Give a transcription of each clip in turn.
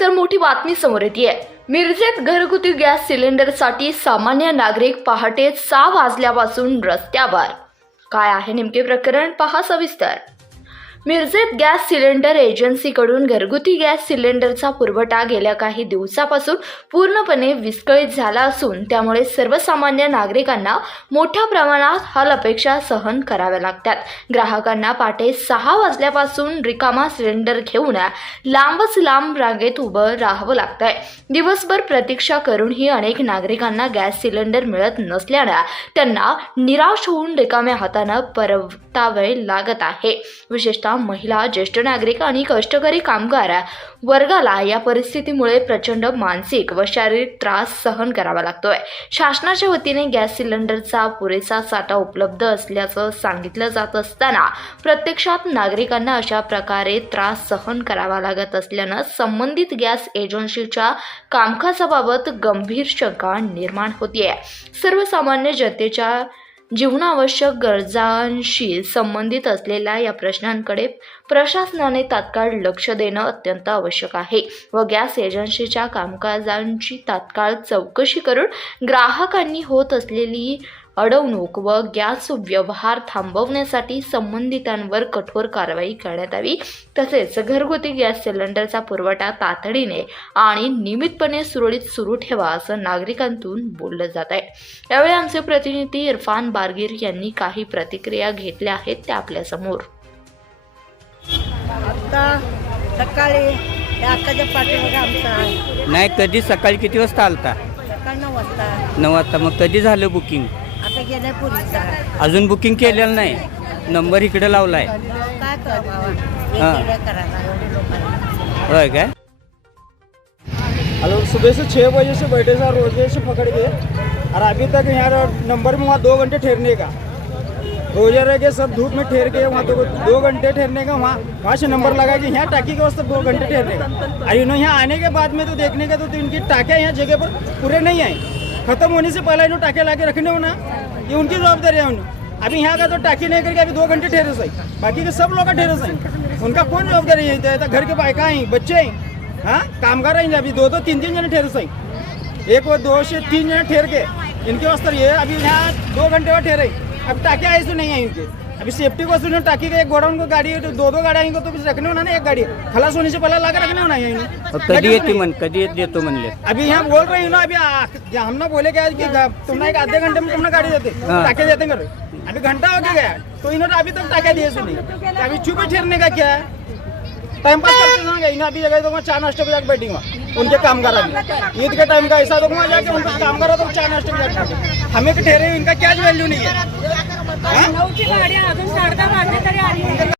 नमस्कार, मोठी बातमी समोर येतेय। मिरजेत घरगुती गॅस सिलेंडरसाठी सामान्य नागरिक पहाटे 6 वाजल्यापासून रस्त्यावर। काय आहे नेमके प्रकरण, पहा सविस्तर। मिरजेत गॅस सिलेंडर एजन्सीकडून घरगुती गॅस सिलेंडरचा पुरवठा गेल्या काही दिवसापासून पूर्णपणे विस्कळीत झाला असून त्यामुळे सर्वसामान्य नागरिकांना मोठ्या प्रमाणात हाल अपेक्षा सहन कराव्या लागतात। ग्राहकांना पहाटे 6 वाजल्यापासून रिकामा सिलेंडर घेऊन लांबच लांब रांगेत उभं राहावं लागतंय। दिवसभर प्रतीक्षा करूनही अनेक नागरिकांना गॅस सिलेंडर मिळत नसल्याने त्यांना निराश होऊन रिकाम्या हाताने परतावे लागत आहे। विशेषतः महिला, ज्येष्ठ नागरिक आणि कष्टकरी कामगार वर्गाला या परिस्थितीमुळे प्रचंड मानसिक व शारीरिक त्रास सहन करावा लागतोय। शासनाच्या वतीने गॅस सिलेंडरचा पुरेसा साठा उपलब्ध असल्याचं सांगितलं जात असताना प्रत्यक्षात नागरिकांना अशा प्रकारे त्रास सहन करावा लागत असल्यानं संबंधित गॅस एजन्सीच्या कामकाजाबाबत गंभीर शंका निर्माण होतीये। सर्वसामान्य जनतेच्या जीवनावश्यक गरजांशी संबंधित असलेल्या या प्रश्नांकडे प्रशासनाने तात्काळ लक्ष देणं अत्यंत आवश्यक आहे व गॅस एजन्सीच्या कामकाजांची तात्काळ चौकशी करून ग्राहकांनी होत असलेली अडवणूक व गॅस व्यवहार थांबवण्यासाठी संबंधितांवर कठोर कारवाई करण्यात यावी। तसेच घरगुती गॅस सिलेंडरचा पुरवठा तातडीने आणि नियमितपणे सुरळीत सुरू ठेवा असं नागरिकांतून बोललं जात आहे। यावेळी आमचे प्रतिनिधी इरफान बारगीर यांनी काही प्रतिक्रिया घेतल्या आहेत, त्या आपल्या समोर। आता सकाळी आकाच्या पाठीमागे आमचा नाही, कधी सकाळी किती वाजता आलता? सकाळी 9 वाजता। 9 वाजता। मग कधी झालं बुकिंग? आता गेल्या पुरीचा अजून बुकिंग केलेलं नाही, नंबर इकडे लावलाय। काय करावं हाँ। करायला एवढे लोकांना? होय काय? हेलो, सुबह से 6 बजे से बैठे सर, रोजे से पकड़ के और अभी तक यहाँ नंबर में वहाँ 2 घंटे ठहरने का रोजे रह गए, सब धूप में ठहर के वहाँ 2 घंटे ठहरने का, वहाँ से नंबर लगा कि यहाँ टाकी के वास्ते 2 घंटे ठहरने का। और इन्होंने यहाँ आने के बाद में तो देखने का तो इनकी टाकियाँ यहाँ जगह पर पूरे नहीं आई, खत्म होने से पहले इन्होंने टाके ला के रखने होना, ये उनकी जवाबदारी है। उन्हें अभी यहाँ का तो टाकी नहीं करके अभी 2 घंटे ठहरे सही, बाकी के सब लोग का ठहरे सही, उनका कौन जवाबदारी है? घर के बाइका हैं, बच्चे हैं, हाँ, कामगार हैं, अभी 2 3 जने ठहरे सही, 1 व 2 से 3 जने ठहर के इनके वास्ते ये अभी यहाँ 2 घंटे बाद ठहरे। अब टाके ऐसे नहीं है इनके, अभी सेफ्टी को सुनो, टाकी का एक गोडाउन को गाड़ी है, 2 गाड़ी आएंगे तो रखने होना ना, एक गाड़ी खलास होने से पहले ला के रखने होना है। कधी येते कधी देतो म्हणले? अभी यहाँ बोल रही हूँ ना, अभी हमने बोले क्या कि तुमने एक आधे घंटे में तुमने गाड़ी देते टाके देते कर, अभी घंटा हो गया तो इन्होंने अभी तक टाके दिए सुनी, अभी चुप ठहरने का क्या है? टाइम पास करते इन्हें अभी जगह तो 4 नाश्ते पे जाकर बैठेंगे उनके कामगार। अभी ईद के टाइम का ऐसा तो वहाँ जाके उनके कामगार तो 4 नाश्ते पे जाकर हमें तो ठहरे, इनका क्या वैल्यू नहीं है। 9ची गाडी अजून 10:30 वाजले तरी आली नाही।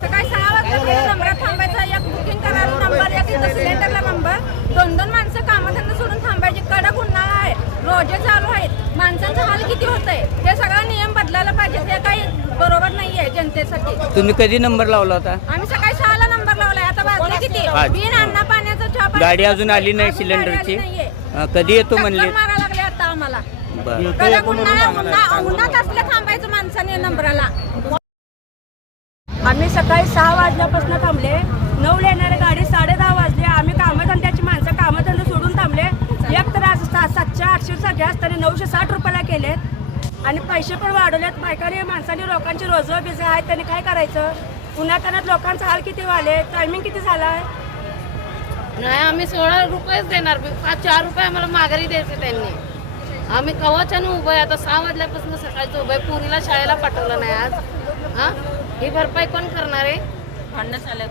सकाळी 6 वाजता नंबरात थांबायचं, एक बुकिंग करायला नंबर, एक इथं सिलेंडरला नंबर, 2 माणसं कामाधंदा सोडून थांबायची। कडक उन्हाळा आहे, रोजे चालू आहेत, माणसांचा हाल किती होतंय, हे सगळा नियम बदलायला पाहिजे। ते काही बरोबर नाहीये जनतेसाठी। तुम्ही कधी नंबर लावला होता? आम्ही सकाळी 6ला नंबर लावलाय, आता वाजले किती? बिन अन्न पाण्याचं चहा पाणी गाडी अजून आली नाही सिलेंडरची? कधी येतो म्हणले? मारा लागले आता आम्हाला। बरं। कडक उन्हात असल्या थांबायचं माणसाने नंबराला। आम्ही सकाळी 6 वाजल्यापासून थांबले, 9ला येणारी गाडी 10:30 वाजले। आम्ही कामधंद्याची माणसं कामधंदा सोडून थांबले। एक तर 700-800 गॅस तरी 960 रुपयाला केलेत आणि पैसे पण वाढवलेत। बायकांनी माणसांनी लोकांची रोजगार बिझी आहेत, त्यांनी काय करायचं? उन्हातानात लोकांचा हाल किती वाढले, टायमिंग किती झालाय? नाही, आम्ही 16 रुपयेच देणार, 4 रुपये आम्हाला माघारी द्यायचे त्यांनी। आम्ही कवाच्यानं उभं आहे, आता 6 वाजल्यापासून सकाळचं उभं आहे, पुरीला शाळेला पाठवलं नाही आज। हां, ही भरपाई कोण करणार आहे? भांडणं चालत